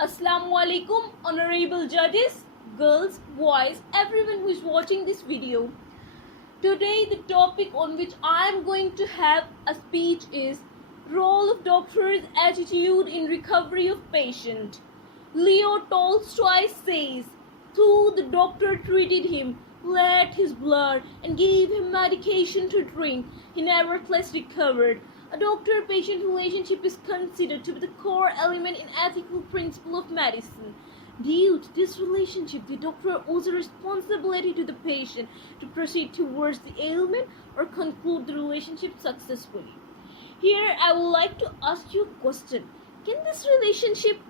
Assalamu alaikum, honorable judges, girls, boys, everyone who is watching this video. Today the topic on which I am going to have a speech is role of doctor's attitude in recovery of patient. Leo Tolstoy says, though the doctor treated him, let his blood and gave him medication to drink, he nevertheless recovered. A doctor-patient relationship is considered to be the core element in ethical principle of medicine. Due to this relationship, the doctor owes a responsibility to the patient to proceed towards the ailment or conclude the relationship successfully. Here, I would like to ask you a question. Can this relationship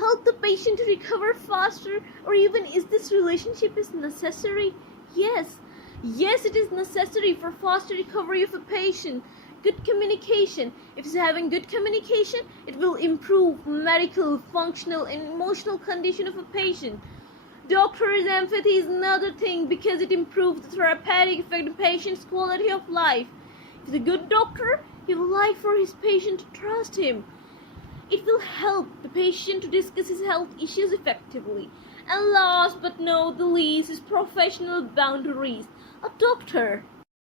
help the patient to recover faster, or even is this relationship is necessary? Yes, it is necessary for faster recovery of a patient. Good communication. If it's having good communication, it will improve medical, functional, and emotional condition of a patient. Doctor's empathy is another thing because it improves the therapeutic effect of the patient's quality of life. If he's a good doctor, he will like for his patient to trust him. It will help the patient to discuss his health issues effectively. And last but not the least is professional boundaries. A doctor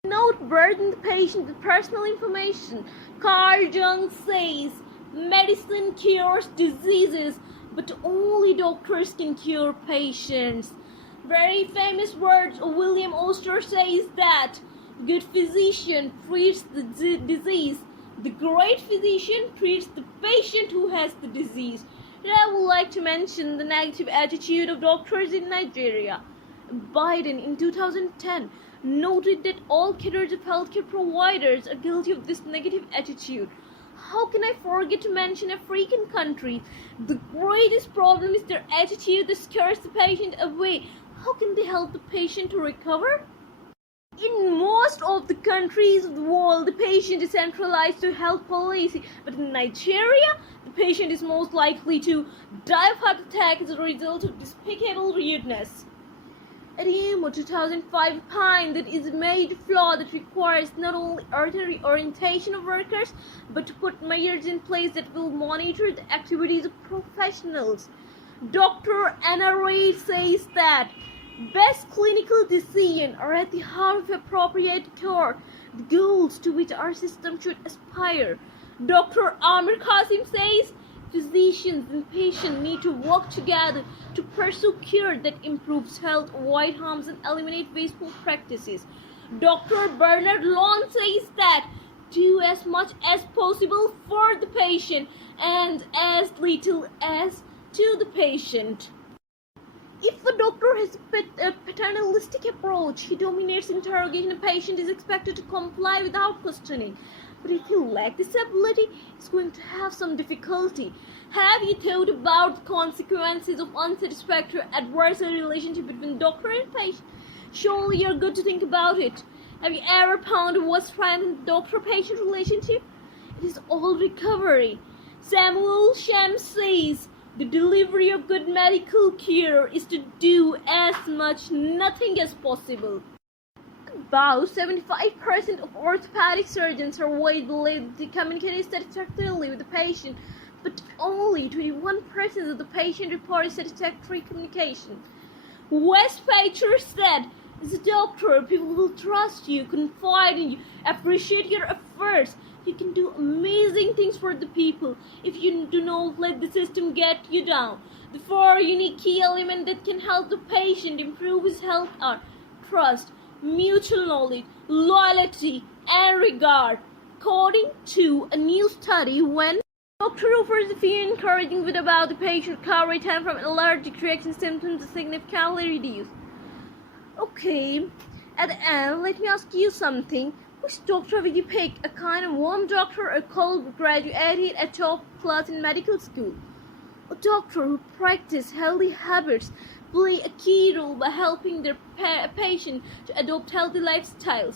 not burden the patient with personal information. Carl Jung says, medicine cures diseases, but only doctors can cure patients. Very famous words of William Oster says that good physician treats the disease. The great physician treats the patient who has the disease. And I would like to mention the negative attitude of doctors in Nigeria. Biden in 2010 noted that all cadres of healthcare providers are guilty of this negative attitude. How can I forget to mention African countries? The greatest problem is their attitude that scares the patient away. How can they help the patient to recover? In most of the countries of the world, the patient is centralized to health policy, but in Nigeria, the patient is most likely to die of heart attack as a result of despicable rudeness. At IMO 2005 opined that is a major flaw that requires not only artery orientation of workers, but to put measures in place that will monitor the activities of professionals. Dr. Anna Reid says that best clinical decisions are at the heart of appropriate care, the goals to which our system should aspire. Dr. Amir Qasim says physicians and patients need to work together to pursue care that improves health, avoid harms, and eliminate wasteful practices. Dr. Bernard Long says that do as much as possible for the patient and as little as to the patient. If a doctor has a paternalistic approach, he dominates interrogation, a patient is expected to comply without questioning. But if he lacks this ability, he's going to have some difficulty. Have you thought about the consequences of unsatisfactory adversarial relationship between doctor and patient? Surely you're good to think about it. Have you ever pondered what's strengthening the doctor-patient relationship? It is all recovery. Samuel Shams says, the delivery of good medical care is to do as much nothing as possible. About 75% of orthopedic surgeons are believe they communicate satisfactorily with the patient, but only 21% of the patient reported satisfactory communication. Wes Pacher said, as a doctor, people will trust you, confide in you, appreciate your efforts. You can do amazing things for the people if you do not let the system get you down. The four unique key elements that can help the patient improve his health are trust, mutual knowledge, loyalty, and regard. According to a new study, when the doctor offers a few encouraging words about the patient, recovery time from allergic reaction symptoms is significantly reduced. Okay, at the end, let me ask you something. Which doctor will you pick? A kind of warm doctor or a cold graduated at top class in medical school? A doctor who practices healthy habits play a key role by helping their patient to adopt healthy lifestyles.